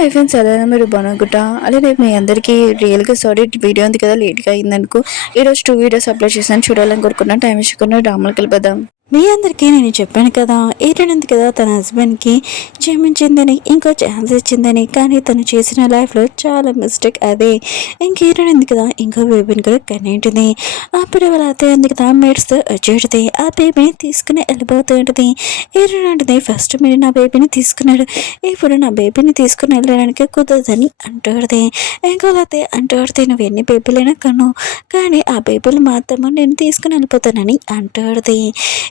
Hi friends, ఎలా మీరు బాగునుకుంటా. అలాగే మీ అందరికీ రియల్గా సారీ, వీడియో ఉంది కదా లేట్గా అయిందనుకో. ఈరోజు 2 వీడియోస్ అప్లోడ్ చేశాను, చూడాలని కోరుకున్నాను. టైం ఇచ్చుకున్న డ్రామాలకు వెళ్ళిపోదాం. మీ అందరికీ నేను చెప్పాను కదా, ఏటంది కదా తన హస్బెండ్కి క్షమించిందని, ఇంకో ఛాన్స్ ఇచ్చిందని. కానీ తను చేసిన లైఫ్లో చాలా మిస్టేక్ అదే. ఇంకేటంది కదా ఇంకో బేబీని కూడా కనేంటిది. అప్పుడు వాళ్ళ అత్తయ్య ఉంది కదా మేడ్స్తో వచ్చేటిది. ఆ బేబీని తీసుకుని వెళ్ళిపోతుంటుంది. ఏటంటిది ఫస్ట్ మీరు నా బేబీని తీసుకున్నాడు, ఇప్పుడు నా బేబీని తీసుకుని వెళ్ళడానికి కుదరదని అంటాడుది. ఇంకోలైతే అంటాడితే నువ్వు ఎన్ని బేబీలైనా కను, కానీ ఆ బేబీలు మాత్రము నేను తీసుకుని వెళ్ళిపోతానని అంటాడుది.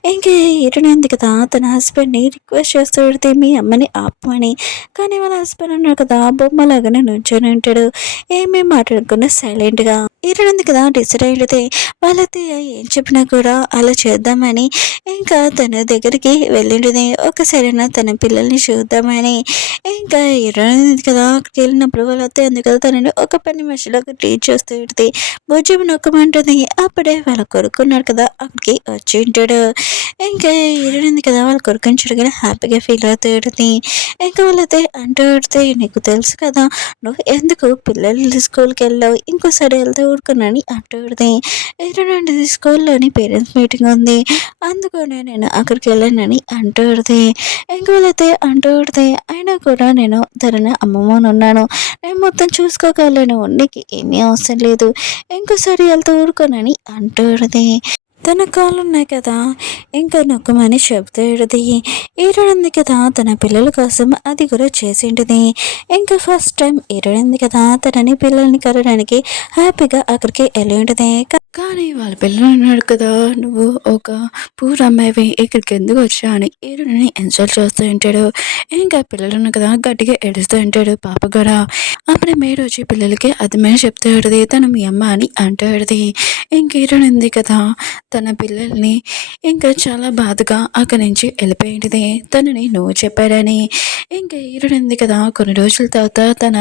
ఇంకా ఇటునుంది కదా తన హస్బెండ్ని రిక్వెస్ట్ చేస్తాడు మీ అమ్మని ఆపమని. కానీ వాళ్ళ హస్బెండ్ అన్నాడు కదా బొమ్మలాగానే నుంచొని ఉంటాడు. ఏమేమి మాట్లాడుకున్నా సైలెంట్గా. ఇటునుంది కదా డిసైడ్ అయ్యేది. వాళ్ళైతే ఏం చెప్పినా కూడా అలా చేద్దామని ఇంకా తన దగ్గరికి వెళ్ళింది. ఒకసారైనా తన పిల్లల్ని చూద్దామని. ఇంకా ఇటునుంది కదా అక్కడికి వెళ్ళినప్పుడు వాళ్ళైతే ఉంది కదా తనని ఒక పని మనిషిలాగా ట్రీట్ చేస్తూ ఉంటుంది. భుజం నొక్కమంటుంది. అప్పుడే వాళ్ళ కొడుకున్నాడు కదా అక్కడికి వచ్చి ఉంటాడు. ఇంకా ఏడుంది కదా వాళ్ళ కొడుకుని చూడగానే హ్యాపీగా ఫీల్ అవుతుంది. ఇంకా వాళ్ళైతే అంటూ నీకు తెలుసు కదా నువ్వు ఎందుకు పిల్లలు స్కూల్కి వెళ్ళావు, ఇంకోసారి వెళ్తే ఊరుకున్నాని అంటుంది. ఏడండి స్కూల్లోని పేరెంట్స్ మీటింగ్ ఉంది, అందుకనే నేను అక్కడికి వెళ్ళానని అంటుంది. ఇంకా వాళ్ళైతే అంటుంది అయినా కూడా నేను తనని అమ్మమ్మని ఉన్నాను, నేను మొత్తం చూసుకోగలను, నీకు ఏమీ అవసరం లేదు, ఇంకోసారి వెళ్తే ఊరుకోనని అంటుంది. తన కాళ్ళు ఉన్నాయి కదా ఇంకా నొక్కమని చెప్తాడుది. ఈరుంది కదా తన పిల్లల కోసం అది కూడా చేసింటిది. ఇంకా ఫస్ట్ టైం ఈరుంది కదా తనని పిల్లల్ని కరడానికి హ్యాపీగా అక్కడికి వెళ్ళి ఉంటుంది. కానీ వాళ్ళ పిల్లలు అన్నాడు కదా నువ్వు ఒక పూర్ అమ్మాయివి ఇక్కడికి ఎందుకు వచ్చా అని ఈరుని ఇన్సల్ట్ చేస్తూ ఉంటాడు. ఇంకా పిల్లలు కదా గట్టిగా ఏడుస్తూ ఉంటాడు పాప కూడా. అప్పుడే మేడు వచ్చి పిల్లలకి అర్థమైన చెప్తాడుది తను మీ అమ్మ అని అంటాడుది. ఇంక ఈరునింది కదా తన పిల్లల్ని ఇంకా చాలా బాధగా అక్కడి నుంచి వెళ్ళిపోయింది తనని నువ్వు చెప్పాడని. ఇంకా ఈరునింది కదా కొన్ని రోజుల తర్వాత తన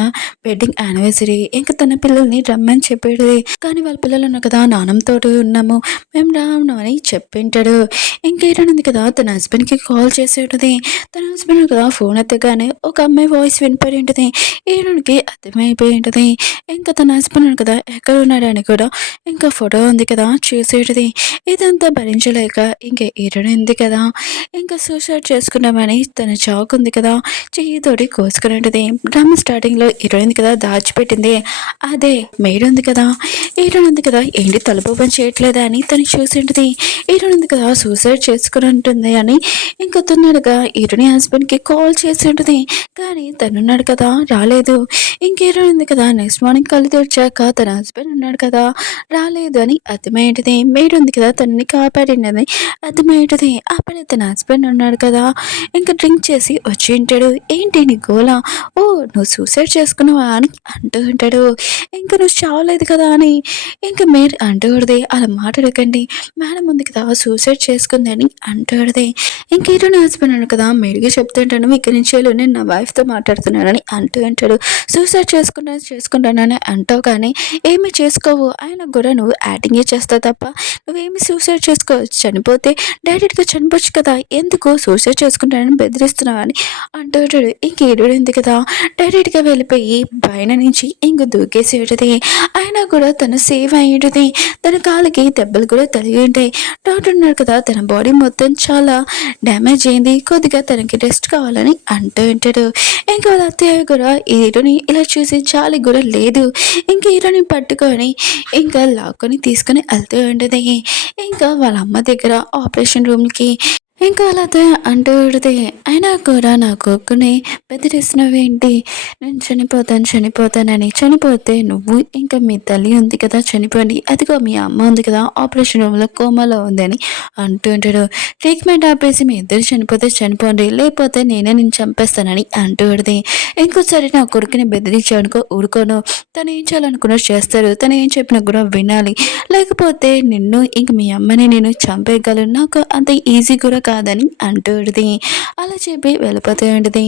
వెడ్డింగ్ యానివర్సరీ, ఇంకా తన పిల్లల్ని రమ్మని చెప్పాడు. కానీ వాళ్ళ పిల్లలు ఉన్నారు కదా నానంతో ఉన్నాము మేము రాము అని చెప్పింటాడు. ఇంకా ఈరునింది కదా తన హస్బెండ్కి కాల్ చేసేటది. తన హస్బెండ్ కదా ఫోన్ ఎత్తగానే ఒక అమ్మాయి వాయిస్ వినిపడి ఉంటుంది. ఈరునికి అర్థమైపోయి ఉంటుంది. ఇంకా తన హస్బెండ్ కదా ఎక్కడ ఉన్నాడని కూడా ఇంకా ఫోటో ఉంది కదా చూసేటది. ఇదంతా భరించలేక ఇంకా ఈరునింది కదా ఇంకా సూసైడ్ చేసుకున్నామని తన చాక్ ఉంది కదా చెయ్యితోటి కోసుకునేది. డ్రామా స్టార్టింగ్లో హీరోయిన్ కదా దాచిపెట్టింది అదే మేడ్ ఉంది కదా. హీరోయిన్ ఉంది కదా ఏంటి తలుపు పని చేయట్లేదా అని తను చూసింటుంది. హీరోయిన్ ఉంది కదా సూసైడ్ చేసుకుని ఉంటుంది అని ఇంకా తొందరగా హీరోయిన్ హస్బెండ్కి కాల్ చేసి ఉంటుంది. కానీ తనున్నాడు కదా రాలేదు. ఇంకేరోయిన్ ఉంది కదా నెక్స్ట్ మార్నింగ్ కళ్ళు తెరిచాక తన హస్బెండ్ ఉన్నాడు కదా రాలేదు అని అర్థమయ్యేది. మేడ్ ఉంది కదా తనని కాపాడినది అర్థమయ్యేది. అప్పుడే తన హస్బెండ్ ఉన్నాడు కదా ఇంకా డ్రింక్ చేసి వచ్చి ఉంటాడు. ఏంటి నీ గోలా, ఓ నువ్వు సూసైడ్ చేసుకున్నావా అని అంటూ ఉంటాడు. ఇంకా నువ్వు చావలేదు కదా అని ఇంకా మీరు అంటూడదే అలా మాట్లాడకండి, మేడం ఉంది కదా సూసైడ్ చేసుకుంది అని అంటూడదే. ఇంక ఈరోజు నా హస్బెండ్ అన్నాడు కదా మేడిగా చెప్తుంటాను ఇక్కడి నుంచి నేను నా వైఫ్తో మాట్లాడుతున్నానని అంటూ ఉంటాడు. సూసైడ్ చేసుకుంటానని అంటావు కానీ ఏమి చేసుకోవు, ఆయన కూడా నువ్వు యాక్టింగే చేస్తావు తప్ప నువ్వేమి సూసైడ్ చేసుకోవచ్చు, చనిపోతే డైరెక్ట్గా చనిపోవచ్చు కదా, ఎందుకు సూసైడ్ చేసుకుంటానని బెదిరిస్తున్నావు అని అంటుంటాడు. ఇంక ఏడుంది కదా డైరెక్ట్గా వెళ్ళిపోయి పైన నుంచి ఇంక దూకేసేటది. అయినా కూడా తను సేవ్ అయ్యేది. తన కాళ్ళకి దెబ్బలు కూడా తగిలి ఉంటాయి. డాక్టర్ ఉన్నారు కదా తన బాడీ మొత్తం చాలా డ్యామేజ్ అయింది, కొద్దిగా తనకి రెస్ట్ కావాలని అంటూ ఉంటాడు. ఇంకా వాళ్ళ అత్తయ్య కూడా హీరోని ఇలా చూసి చాలి కూడా లేదు. ఇంకా హీరోని పట్టుకొని ఇంకా లాక్కొని తీసుకొని వెళ్తూ ఉంటుంది. ఇంకా వాళ్ళ అమ్మ దగ్గర ఆపరేషన్ రూమ్కి ఇంకా అలా అంటూ ఉడితే అయినా కూడా నా కొడుకుని బెదిరిస్తున్నావేంటి, నేను చనిపోతానని, చనిపోతే నువ్వు ఇంకా మీ తల్లి ఉంది కదా చనిపోండి, అదిగో మీ అమ్మ ఉంది కదా ఆపరేషన్ రూమ్లో కోమాలో ఉందని అంటూ ఉంటాడు. ట్రీట్మెంట్ ఆపేసి మీ ఇద్దరు చనిపోతే చనిపోండి, లేకపోతే నేనే నేను చంపేస్తానని అంటూ ఉడితే ఇంకోసారి నా కొడుకుని బెదిరించానుకో ఊరుకోను, తను ఏం చేయాలనుకున్నా చేస్తారు, తను ఏం చెప్పినా కూడా వినాలి, లేకపోతే నిన్ను ఇంక మీ అమ్మని నేను చంపేయగలను, నాకు అంత ఈజీ కూడా కాదని అంటూడిది. అలా చెప్పి వెళ్ళిపోతూ ఉంటుంది.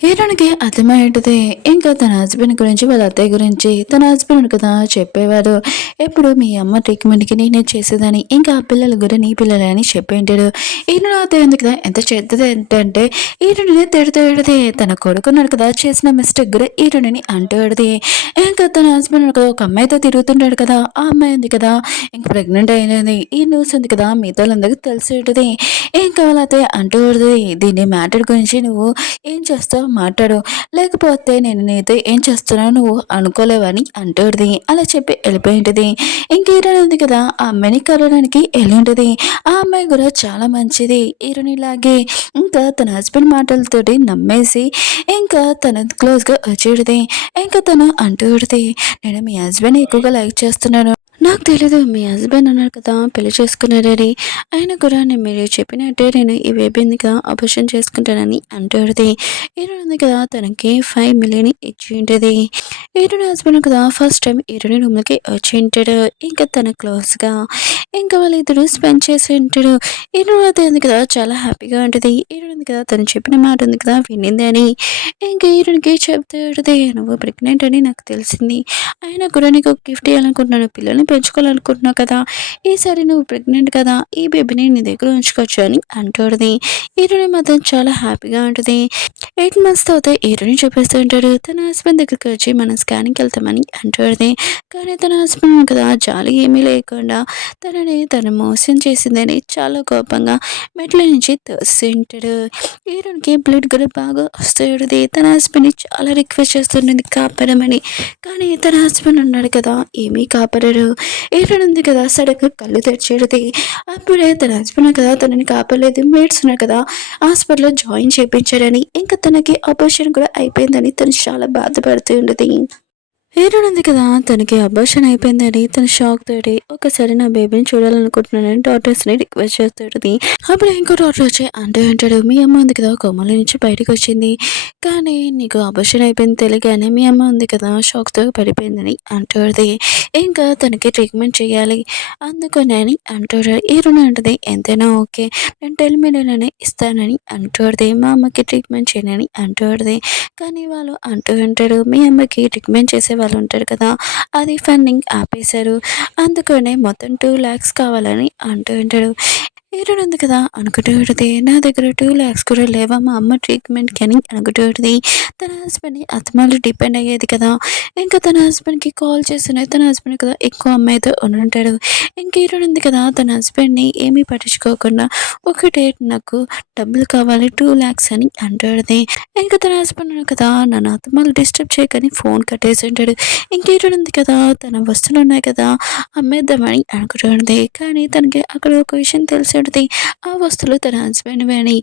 హీరోనికి అర్థమయ్యేటిది. ఇంకా తన హస్బెండ్ గురించి, వాళ్ళ అత్తయ్య గురించి తన హస్బెండ్ కదా చెప్పేవాడు. ఎప్పుడు మీ అమ్మ ట్రీట్మెంట్‌కి నేనే చేసేదాన్ని. ఇంకా ఆ పిల్లలు గూడా నీ పిల్లలే అని చెప్పింటాడు. ఈయన అత్తయ్య ఉంది కదా ఎంత చెడ్డదేంటంటే ఈరుడిని తిడుతూంటది. తన కొడుకున్నాడు కదా చేసిన మిస్టేక్ గూడా ఈరుడిని అంటూంటది. ఇంకా తన హస్బెండ్ కదా ఒక అమ్మాయితో తిరుగుతుంటాడు కదా! ఆ అమ్మాయి ఉంది కదా! ఇంక ప్రెగ్నెంట్ అయినది. ఈ న్యూస్ ఉంది కదా! మిగతాళ్ళందరికీ తెలిసి ఉంటది. ఇంకా వాళ్ళ అత్తయ్య అంటూ ఉంటది. దీని మ్యాటర్ గురించి నువ్వు ఏం చేస్తావో మాట్లాడు. లేకపోతే నేను నీతో ఏం చేస్తున్నానో నువ్వు అనుకోలేవని అంటూంటది. అలా చెప్పి వెళ్ళిపోయింటది. ఇంక హీరోయిన్ ఉంది కదా! ఆ అమ్మాయిని కలవడానికి ఎళ్ళింటది. ఆ అమ్మాయి కూడా చాలా మంచిది. హీరోయిన్‌లాగే ఇంకా తన హస్బెండ్ మాటలతోటి నమ్మేసి ఇంకా తన క్లోజ్‌గా వచ్చేటిది. ఇంకా తను అంటూ ఉంటది. నేను మీ హస్బెండ్‌ని ఎక్కువగా లైక్ చేస్తున్నాను. నాకు తెలీదు మీ హస్బెండ్ అన్నారు కదా పెళ్లి చేసుకున్నారని. అయినా కూడా నేను మీరు చెప్పినట్టే నేను ఈ బేబీని కదా అబార్షన్ చేసుకుంటానని అంటూంటది. హీరోయిన్ ఉంది కదా తనకి 5,000,000 ఇచ్చి ఉంటది. హీరోయిన్ హస్బెండ్ కదా ఫస్ట్ టైం హీరోయిన్ రూమ్‌లోకి వచ్చి ఉంటాడు. ఇంకా తన క్లోజ్‌గా ఇంకా వాళ్ళిద్దరూ స్పెండ్ చేసి ఉంటాడు. హీరోయిన్ అయితే ఉంది కదా చాలా హ్యాపీగా ఉంటది. హీరోయిన్ ఉంది కదా తను చెప్పిన మాట ఉంది కదా వినిందని ఇంకా హీరోయిన్‌కి చెప్తూ ఉంటది. నువ్వు ప్రెగ్నెంట్ అని నాకు తెలిసింది. అయినా కూడా నీకు ఒక గిఫ్ట్ ఇయ్యాలనుకుంటున్నాను. పిల్లల్ని పెంచుకోవాలనుకుంటున్నావు కదా! ఈసారి నువ్వు ప్రెగ్నెంట్ కదా! ఈ బేబీని నీ దగ్గర ఉంచుకోవచ్చు అని అంటూంటది. హీరోయిన్ మాత్రం చాలా హ్యాపీగా ఉంటది. 8 మంత్స్ తర్వాత హీరోయిన్ చెప్పేస్తూ ఉంటాడు. తన హస్బెండ్ దగ్గరికి వచ్చి మనం స్కానింగ్‌కి వెళ్తామని అంటూంటది. కానీ తన హస్బెండ్ కదా జాలి ఏమీ లేకుండా తను మోసం చేసిందని చాలా కోపంగా మెట్ల నుంచి తోసేంటాడు. హీరోయిన్‌కి బ్లడ్ కూడా బాగా వస్తూంటది. తన హస్బెండ్‌ని చాలా రిక్వెస్ట్ చేస్తుంటుంది కాపాడమని. కానీ తన హస్బెండ్ ఉన్నాడు కదా ఏమీ కాపాడడు. హీరోయిన్ ఉంది కదా సడన్‌గా కళ్ళు తెరిచేటిది. అప్పుడే తన హస్బెండ్ కదా తనని కాపాడలేదు. మేట్స్ ఉన్నారు కదా హాస్పిటల్‌లో జాయిన్ చేపించారని ఇంకా తనకి ఆపరేషన్ కూడా అయిపోయిందని తను చాలా బాధపడుతూ ఉంటది. హీరోయిన్ ఉంది కదా తనకి అబార్షన్ అయిపోయిందని తన షాక్ తోటి ఒకసారి నా బేబీని చూడాలనుకుంటున్నానని డాక్టర్స్ని రిక్వెస్ట్ చేస్తుంది. అప్పుడు ఇంకో డాక్టర్ వచ్చి అంటూ ఉంటాడు మీ అమ్మ ఉంది కదా కొమ్మల నుంచి బయటకు వచ్చింది. కానీ నీకు అబార్షన్ అయిపోయింది తెలియగానే మీ అమ్మ ఉంది కదా షాక్తో పడిపోయిందని అంటుంది. ఇంకా తనకి ట్రీట్మెంట్ చేయాలి అందుకని అంటాడు. హీరోయిన్ అంటది ఎంతైనా ఓకే నేను 10 million ఇస్తానని అంటుంది. మా అమ్మకి ట్రీట్మెంట్ చేయనని అంటుంది. కానీ వాళ్ళు అంటూ ఉంటారు మీ అమ్మకి ట్రీట్మెంట్ చేసే వాళ్ళు ఉంటారు కదా అది ఫండింగ్ ఆపేశారు. అందుకనే మొత్తం 2 lakhs కావాలని అంటూ ఉంటాడు. హీరోయిన్ ఉంది కదా అనుకుంటూ ఉంటుంది నా దగ్గర 2 lakhs కూడా లేవా మా అమ్మ ట్రీట్మెంట్‌కి అని అనుకుంటూ ఉంటుంది. తన హస్బెండ్‌ని అత్తమాలు డిపెండ్ అయ్యేది కదా! ఇంకా తన హస్బెండ్‌కి కాల్ చేస్తూనే తన హస్బెండ్ కదా ఎక్కువ అమ్మాయితో ఉండుంటాడు. ఇంక హీరోయిన్ ఉంది కదా తన హస్బెండ్‌ని ఏమీ పట్టించుకోకుండా ఒకటే నాకు డబ్బులు కావాలి 2 lakhs అని అంటాడుది. ఇంకా తన హస్బెండ్ ఉన్నాడు కదా నన్ను అత్తమాలు డిస్టర్బ్ చేయకని ఫోన్ కట్టేసి ఉంటాడు. ఇంక హీరోయిన్ ఉంది కదా తన వస్తువులు ఉన్నాయి కదా అమ్మేద్దామని అనుకుంటుంది. కానీ తనకి అక్కడ ఒక విషయం తెలిసి ఉంటది. ఆ వస్తువులు తన హస్బెండ్‌వే అని.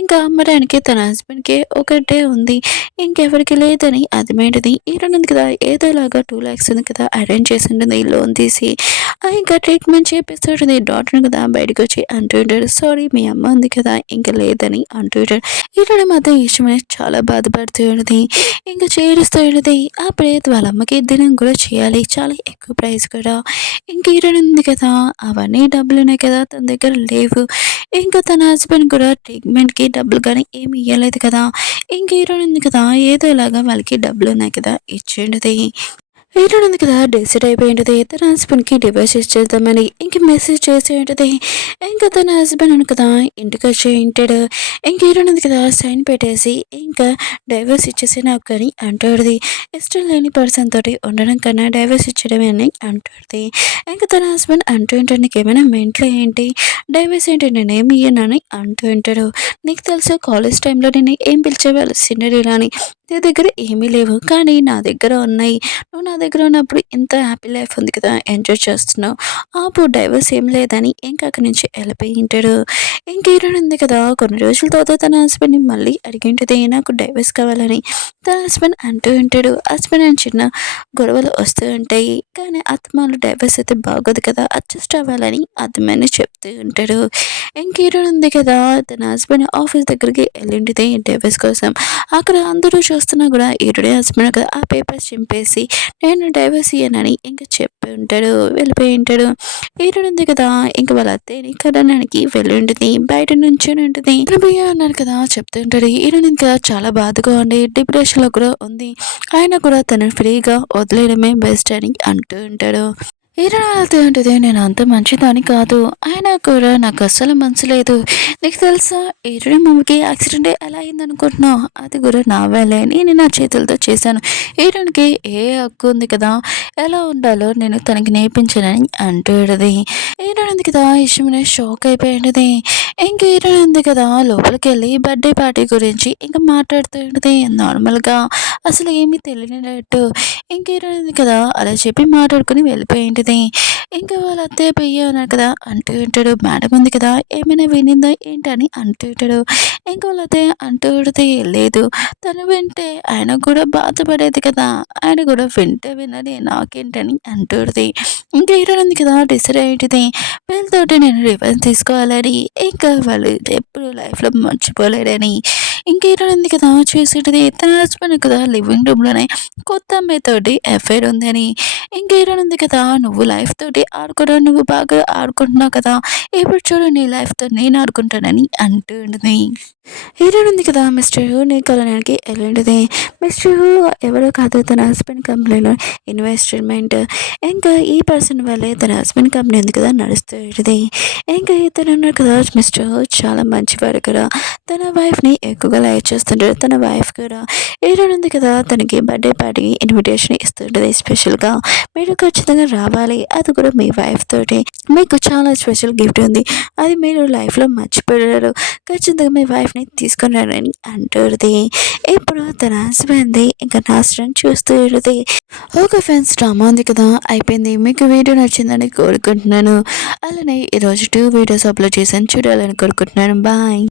ఇంకా అమ్మడానికి తన హస్బెండ్‌కే ఒకటే ఉంది. ఇంకెవరికీ లేదని అర్థమైంటది. హీరోయిన్ ఉంది కదా ఏదోలాగా 2 lakhs ఉంది కదా అరేంజ్ చేసి ఉంటుంది లోన్ తీసి. ఇంకా ట్రీట్మెంట్ చేపిస్తుంటుంది. డాక్టర్ కదా బయటకొచ్చి అంటూ ఉంటాడు. సారీ మీ అమ్మ ఉంది కదా ఇంక లేదని అంటూ ఉంటాడు. హీరోయిన్ మాత్రం ఈ విషయమై చాలా బాధపడుతూ ఉన్నది. ఇంకా చేరుస్తూ ఉన్నది. అప్పుడే వాళ్ళ అమ్మకి దినం కూడా చేయాలి. చాలా ఎక్కువ ప్రైస్ కూడా. ఇంక హీరోయిన్ ఉంది కదా అవన్నీ డబ్బులున్నాయి కదా తన దగ్గర లేవు. ఇంకా తన హస్బెండ్ కూడా ట్రీట్మెంట్‌కి డబ్బులు కానీ ఏమి ఇయ్యలేదు కదా! ఇంక హీరోయిన్ ఉంది కదా ఏదోలాగా వాళ్ళకి డబ్బులున్నాయి కదా ఇచ్చిండది. హీరోయిన్ ఉంది కదా డిసైడ్ అయిపోయి ఉంటది. తన హస్బెండ్‌కి డివోర్స్ ఇచ్చేద్దామని. ఇంక మెసేజ్ చేసి ఉంటది. ఇంకా తన హస్బెండ్ ఉంది కదా ఇంటికొచ్చి ఉంటాడు. ఇంక హీరోయిన్ ఉంది కదా సైన్ పెట్టేసి ఇంకా డైవర్స్ ఇచ్చేసేయి నాకు అని అంటాడుది. ఇష్టం లేని పర్సన్ తోటి ఉండడం కన్నా డైవర్స్ ఇచ్చేయడమే అని అంటాడుది. ఇంక తన హస్బెండ్ అంటూ ఉంటాడు నీకేమైనా మెంటలా ఏంటి? డైవర్స్ ఏంటి నేనేమి ఇయ్యనని అంటూ ఉంటాడు. నీకు తెలుసు కాలేజ్ టైంలో నిన్ను ఏం పిలిచేవాళ్ళు సిన్నరీలా అని. నీ దగ్గర ఏమీ లేవు కానీ నా దగ్గర ఉన్నాయి. నువ్వు నా దగ్గర ఉన్నప్పుడు ఇంత హ్యాపీ లైఫ్ ఉంది కదా ఎంజాయ్ చేస్తున్నావు. ఆపు డైవర్స్ ఏం లేదని ఇంకా అక్కడి నుంచి వెళ్ళిపోయి ఉంటాడు. ఇంక హీరోయిన్ ఉంది కదా కొన్ని రోజుల తర్వాత తన హస్బెండ్‌ని మళ్ళీ అడిగింటది నాకు డైవర్స్ కావాలని. తన హస్బెండ్ అంటూ ఉంటాడు. హస్బెండ్ అండ్ చిన్న గొడవలు వస్తూ ఉంటాయి. కానీ అత్తమామలు డైవర్స్ అయితే బాగోదు కదా! అడ్జస్ట్ అవ్వాలని అత్తమామ చెప్తూ ఉంటాడు. ఇంక హీరోయిన్ ఉంది కదా! తన హస్బెండ్ ఆఫీస్ దగ్గరికి ఎళ్ళింటిది డైవర్స్ కోసం. అక్కడ అందరూ చూస్తున్నా కూడా హీరోడే హస్బెండ్ కదా! ఆ పేపర్స్ చింపేసి నేను డైవర్స్ ఇయ్యనని ఇంక చెప్పి ఉంటాడు. వెళ్ళిపోయి ఉంటాడు. హీరోయిన్ ఉంది కదా! ఇంక వాళ్ళ అత్తయ్యని కలవడానికి వెళ్ళి ఉంటుంది. బయట నుంచొని ఉంటుంది. భయ్య అన్నారు కదా! చెప్తూ ఉంటాడు. హీరోయిన్ ఇంకా చాలా బాధగా ఉండి డిప్రెషన్‌లో కూడా ఉంది. అయినా కూడా తనని ఫ్రీగా వదిలేయడమే బెస్ట్ అని అంటూ ఉంటాడు. హీరోయిన్ వెళ్తూ ఉంటుంది. నేను అంత మంచిదాన్ని కాదు. అయినా కూడా నాకు అస్సలు మనసు లేదు. నీకు తెలుసా హీరోయిన్ మమ్మీకి యాక్సిడెంట్ ఎలా అయిందనుకుంటున్నావు? అది కూడా నా వల్లే. నేను నా చేతులతో చేశాను. హీరోయిన్‌కి ఏ హక్కు ఉంది కదా! ఎలా ఉండాలో నేను తనకి నేర్పించానని అంటూ ఉంటది. హీరోయిన్ ఉంది కదా! ఇష్టమనే షాక్ అయిపోయి ఉంటది. ఇంక హీరోయిన్ ఉంది కదా! లోపలికెళ్ళి బర్త్‌డే పార్టీ గురించి ఇంక మాట్లాడుతూ ఉంటది నార్మల్‌గా. అసలు ఏమీ తెలియనట్టు. ఇంక హీరోయిన్ ఉంది కదా! అలా చెప్పి మాట్లాడుకొని వెళ్ళిపోయి ఉంటది. ఇంకా వాళ్ళ అత్తయ్య పెయ్యి అన్నారు కదా! అంటూ ఉంటాడు. మేడం ఉంది కదా! ఏమైనా వినిందా ఏంటని అంటూ ఉంటాడు. ఇంక వాళ్ళ అత్తయ్య అంటూ ఉంటది. లేదు తను వింటే ఆయన కూడా బాధపడేది కదా! ఆయన కూడా వింటే వినని నాకేంటని అంటూ ఉంటది. ఇంకా హీరోయిన్ ఉంది కదా! డిసైడ్ అయ్యి ఉంటది. వీళ్ళతోటి నేను రివెంజ్ తీసుకోవాలని, ఇంకా వాళ్ళు ఎప్పుడు లైఫ్‌లో మర్చిపోలేరని. ఇంక హీరోయిన్ ఉంది కదా! చూసుంటది. తన హస్బెండ్ కదా లివింగ్ రూమ్‌లోనే కొత్త అమ్మాయితోటి ఎఫైర్ ఉందని. ఇంక హీరోయిన్ ఉంది కదా! నువ్వు లైఫ్ తోటి ఆడుకోవడం నువ్వు బాగా ఆడుకుంటున్నావు కదా! ఇప్పుడు చూడు నీ లైఫ్‌తో నేను ఆడుకుంటానని అంటూ ఉంటది. హీరోయిన్ ఉంది కదా! మిస్టర్ హూని కలవడానికి ఎళ్ళుంటది. మిస్టర్ హూ ఎవరో కాదు తన హస్బెండ్ కంపెనీలో ఇన్వెస్ట్‌మెంట్. ఇంకా ఈ పర్సన్ వల్లే తన హస్బెండ్ కంపెనీ ఉంది కదా నడుస్తూ ఉంటది. ఇంకా ఇతను ఉన్నాడు కదా మిస్టర్ హూ చాలా మంచివాడు కదా! తన వైఫ్‌ని ఎక్కువగా లైక్ చేస్తుంటాడు. తన వైఫ్ కూడా హీరోయిన్ ఉంది కదా! తనకి బర్త్‌డే పార్టీకి ఇన్విటేషన్ ఇస్తుంటది స్పెషల్‌గా. మీరు ఖచ్చితంగా రావాలి. అది కూడా మీ వైఫ్ తోటి. మీకు చాలా స్పెషల్ గిఫ్ట్ ఉంది. అది మీరు లైఫ్‌లో మర్చిపోలేరు. ఖచ్చితంగా మీ వైఫ్‌ని తీసుకొని రండని అంటుంది. ఇప్పుడు తన హస్బెండ్‌ది ఇంకా నాశనం చూస్తూ ఉంటది. ఓకే ఫ్రెండ్స్ డ్రామా ఉంది కదా! అయిపోయింది. మీకు వీడియో నచ్చిందని కోరుకుంటున్నాను. అలానే ఈరోజు 2 వీడియోస్ అప్లోడ్ చేశాను. చూడాలని కోరుకుంటున్నాను. బాయ్.